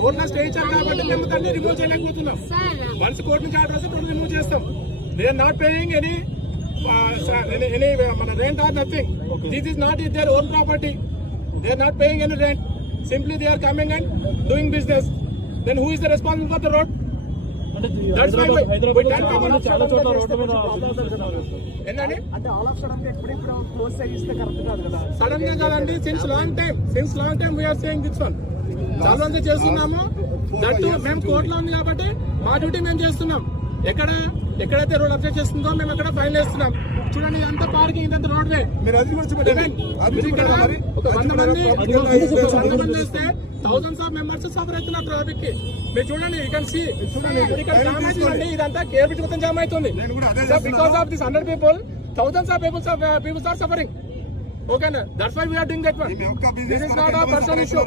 కోర్టులో స్టే ఇచ్చారు కాబట్టి మేము దాన్ని రిమూవ్ చేయలేకపోతున్నాం. వన్స్ కోర్టు నుంచి ఆర్డర్ వస్తే కోర్టు రిమూవ్ చేస్తాం. They are not paying any మన rent or nothing. This is not their own property. They are not paying any rent. Simply they are coming and doing business. Then who is the responsible for the road? Sudden గా కాదండి, since long time we're saying this one. చాలా రోజులు చేస్తున్నాము. That మేము కోర్టులో ఉంది కాబట్టి మా డ్యూటీ మేము చేస్తున్నాం. ఎక్కడైతే రోడ్ అబ్జెక్ట్ చేస్తుందో మేము అక్కడ ఫైన్ వేస్తున్నాం. చూడండి, ఇదంతా పార్కింగ్, ఇదంతా రోడ్ వే. ఒక 100 మంది వస్తే థౌసండ్స్ ఆఫ్ మెంబర్స్ సఫర్ అవుతున్నారు ట్రాఫిక్ కి. మీరు చూడండి, యూ కెన్ సీ ఇక్కడ జామ్ అవుతుందండి. ఇదంతా కేబుల్ మొత్తం జామ్ అవుతుంది. Because of this 100 people, thousands of people are suffering. Okay, that's why we are doing that one. This is not our personal issue.